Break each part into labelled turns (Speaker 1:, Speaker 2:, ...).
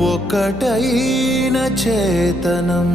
Speaker 1: ఒకటైన చేతనం.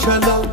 Speaker 1: mashallah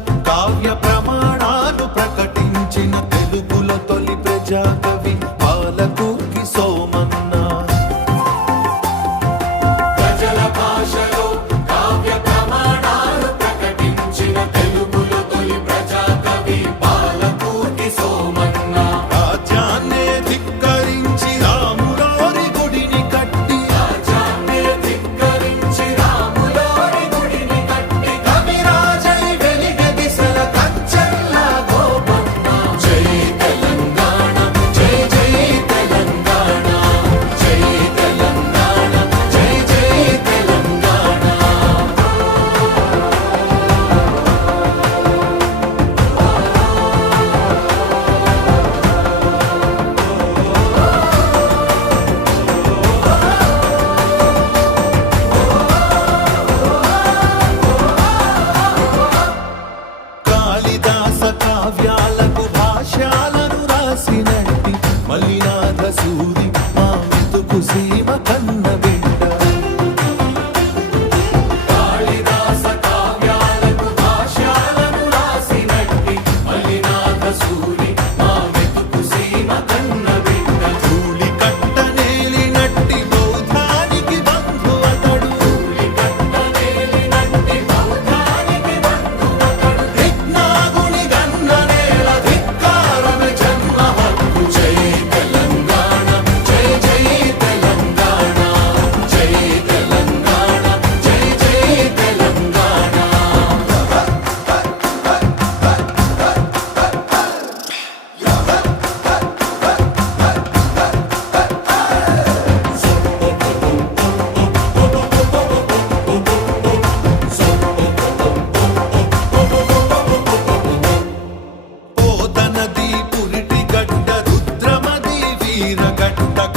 Speaker 1: Santa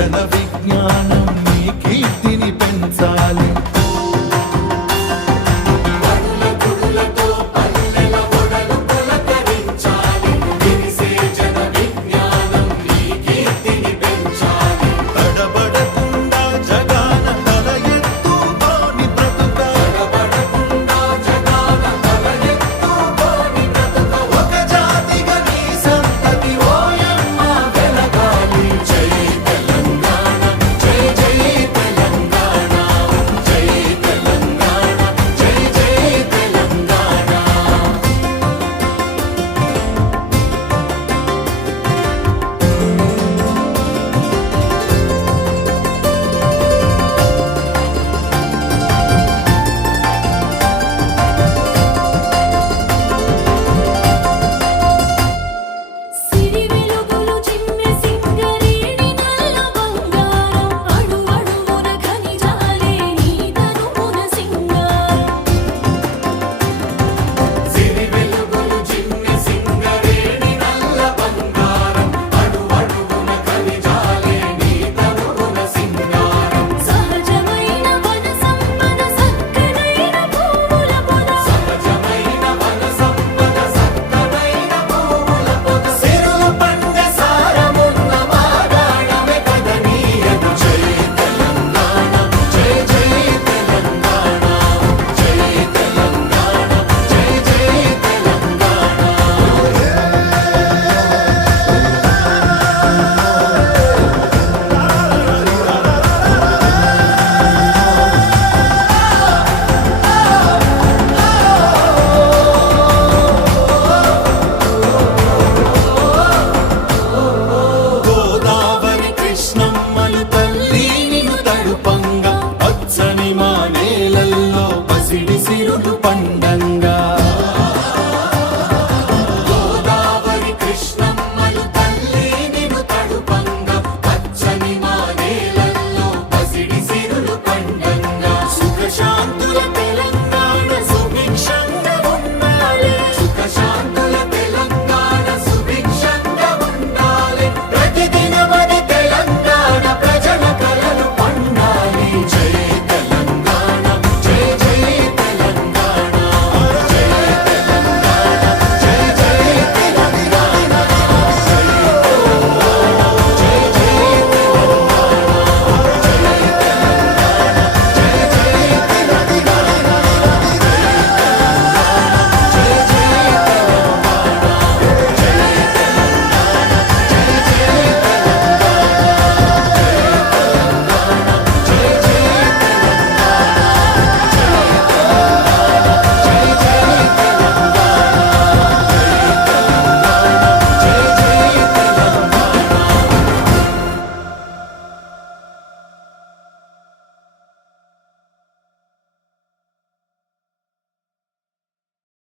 Speaker 1: దర్శన విజ్ఞానం.